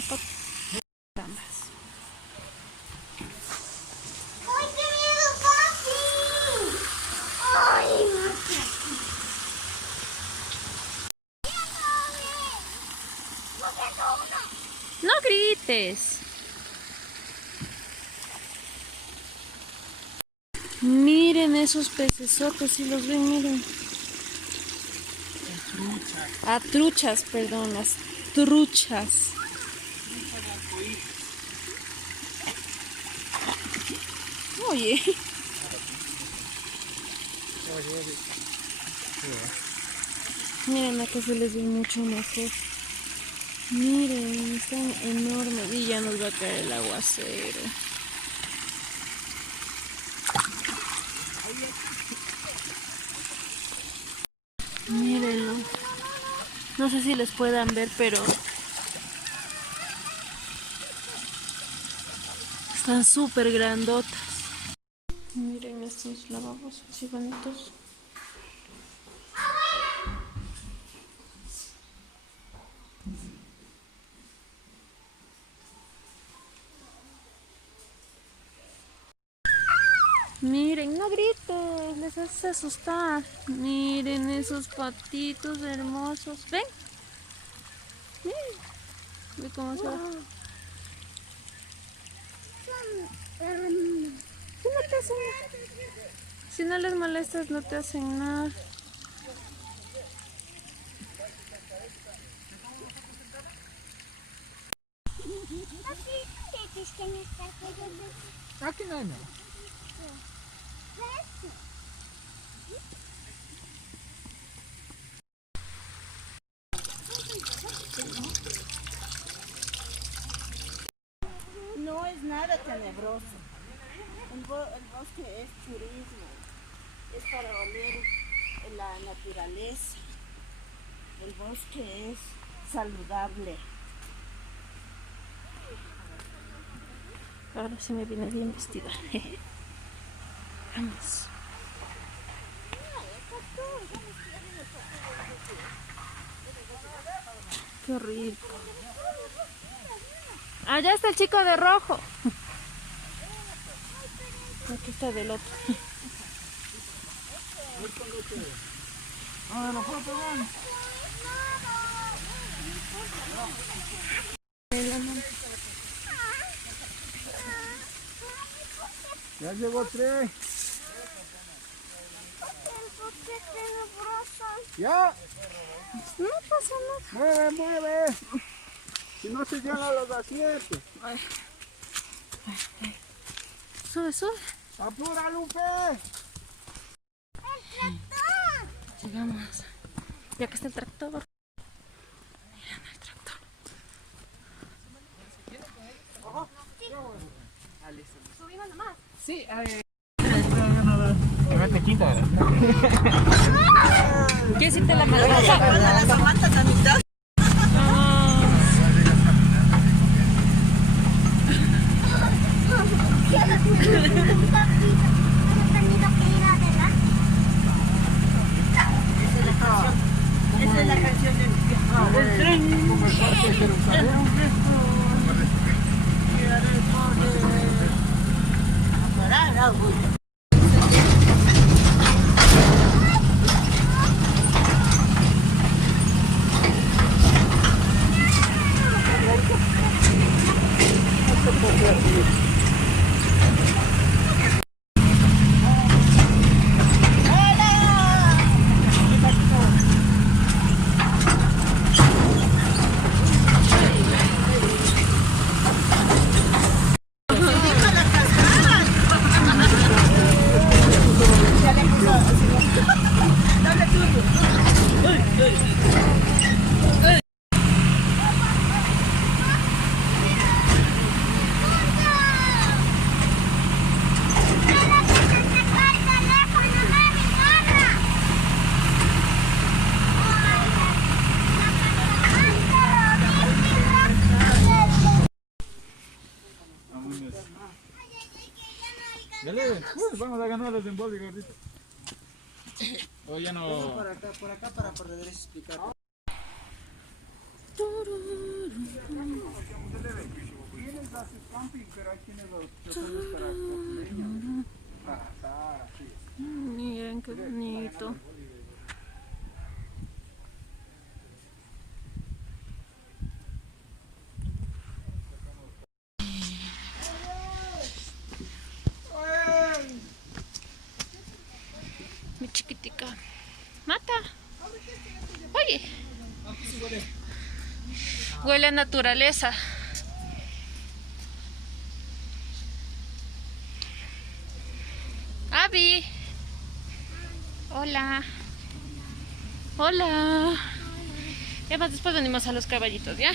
la pata. Ambas. ¡Ay, qué miedo, papi! ¡Ay, No grites. Miren esos pecesotes, si los ven, miren. Truchas, perdón, las truchas. Oye. Miren, acá se les ve mucho mejor. Miren, están enormes y ya nos va a caer el aguacero. Mírenlo. No sé si les puedan ver, pero están súper grandotas. Miren estos lavabos así bonitos. Miren, no grites, les haces asustar. Miren esos patitos hermosos. ¿Ven? Miren. Ve cómo se va. Si no te hacen nada. Si no les molestas, no te hacen nada. Aquí no hay nada. No es nada tenebroso. El bosque es turismo, es para oler la naturaleza. El bosque es saludable. Ahora sí me viene bien vestida. Vamos. Qué rico. Allá está el chico de rojo. Aquí está del otro. Ya llegó 3. Ya. No pasa nada. Mueve, mueve. Si no se llenan los asientos. Sube, sube. ¡Apura, Lupe! Llegamos. Ya que está el tractor. Miren el tractor. subimos nomás. Sí, vete quinta. ¿Qué si te la mandas? Las aguantas a mitad. Esa es la canción del tren. Como el parque de Jerusalén. Dale, vamos a ganar los embol, gordito. O ya no. Por acá para poder explicar. haces camping, pero ahí tienes los chocones para leña. Para asar, así. Miren qué bonito. Mi chiquitica. Mata. Oye. Huele a naturaleza. Abby. Hola. Hola. Ya más después venimos a los caballitos, ¿ya?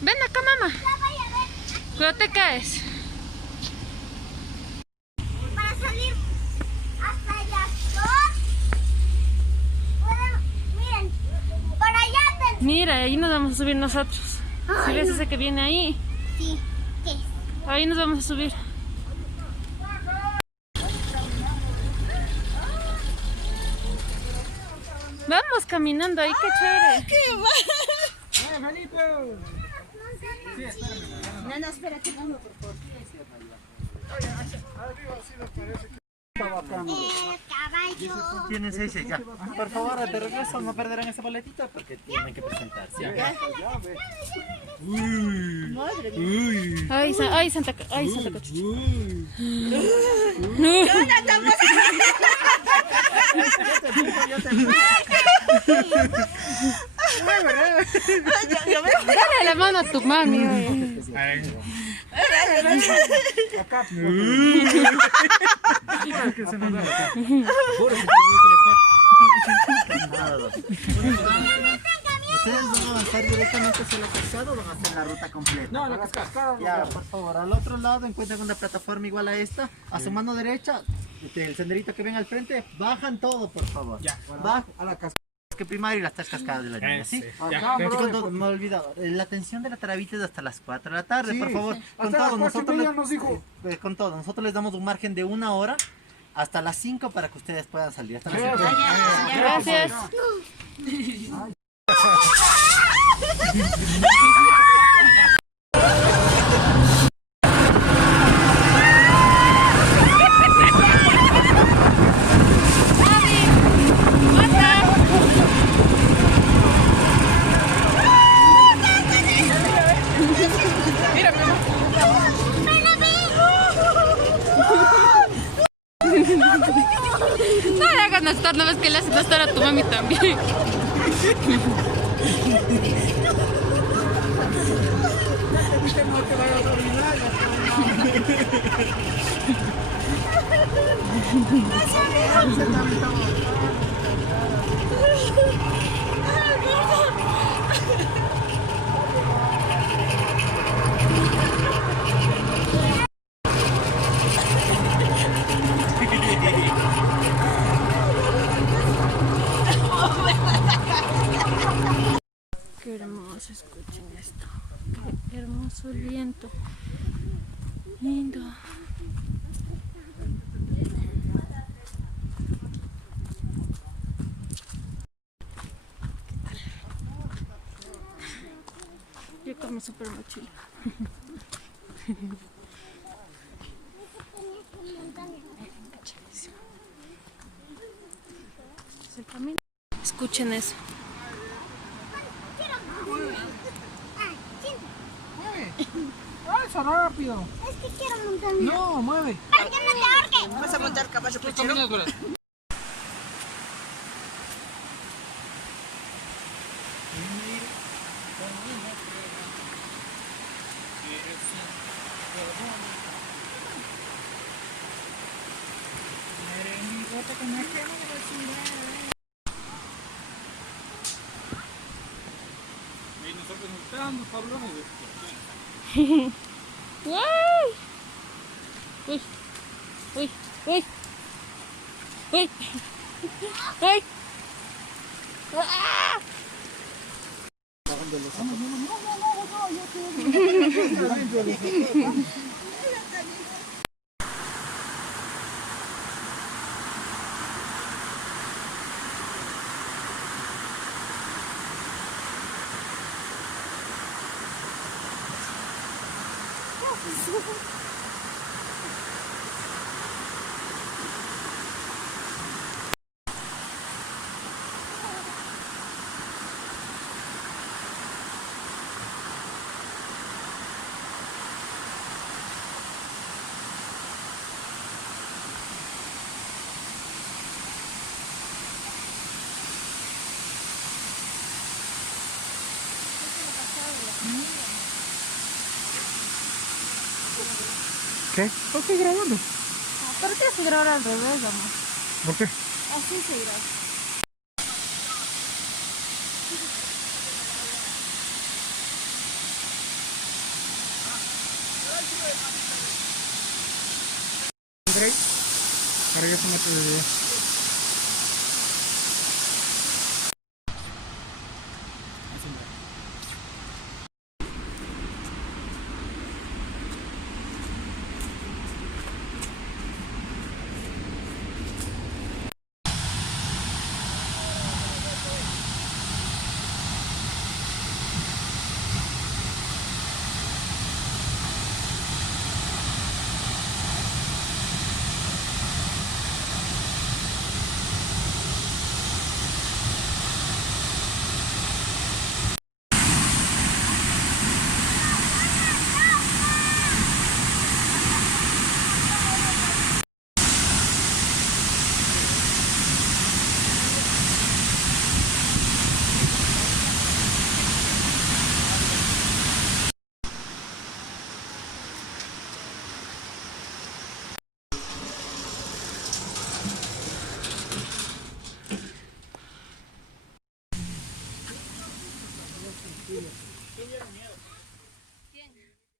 Ven acá, mamá. Cuidado, te caes. Para salir hasta allá. Miren, para allá. Mira, ahí nos vamos a subir nosotros. Si ves ese que viene ahí, Sí, ¿qué? ahí nos vamos a subir. Vamos caminando ahí, qué chévere. Felipe! Sí, espérame. No, espérate, no, por favor. Arriba sí nos parece que está bacán. El caballo. Tienen 6 ya. Por favor, de regreso no perderán esa boletita porque tienen que presentarse. Ya ve. Ay, Santa Cocha. Dale la mano a tu mami. Acá. Que se nos da. ¿Ustedes van a avanzar directamente hacia la cascada o van a hacer la ruta completa? No, la cascada. Ya, por favor, al otro lado encuentran una plataforma igual a esta. A su mano derecha, el senderito que ven al frente, bajan todo, por favor. Ya. Bajan A la cascada. que primario y las 3 cascadas de la niña, ¿sí? Acá, Chicos, bro. me he olvidado, la atención de la taravita es hasta las 4 de la tarde, Sí, por favor. sí. Con Hasta las todo, 4:30 nos dijo. con todo, nosotros les damos un margen de 1 hora hasta las 5 para que ustedes puedan salir. Hasta las 5. Gracias. No le hagas estar, no ves que le haces estar a tu mami también. Qué hermoso, escuchen esto. Qué hermoso el viento. Lindo. Yo como súper mochila. Es el camino. Escuchen eso. ¡Alza rápido! Es que quiero montar. No, mueve. Para que no te ahorques. ¿Vas a montar caballo puchero? Y nosotros nos estamos pablones. ¡Wow! Uy, uy, uy, uy, uy. ¡Ah! ¿Qué? Estoy grabando. ¿Por qué se graba al revés, amor? ¿Por qué? Así se graba. Andrei, carga esa materia.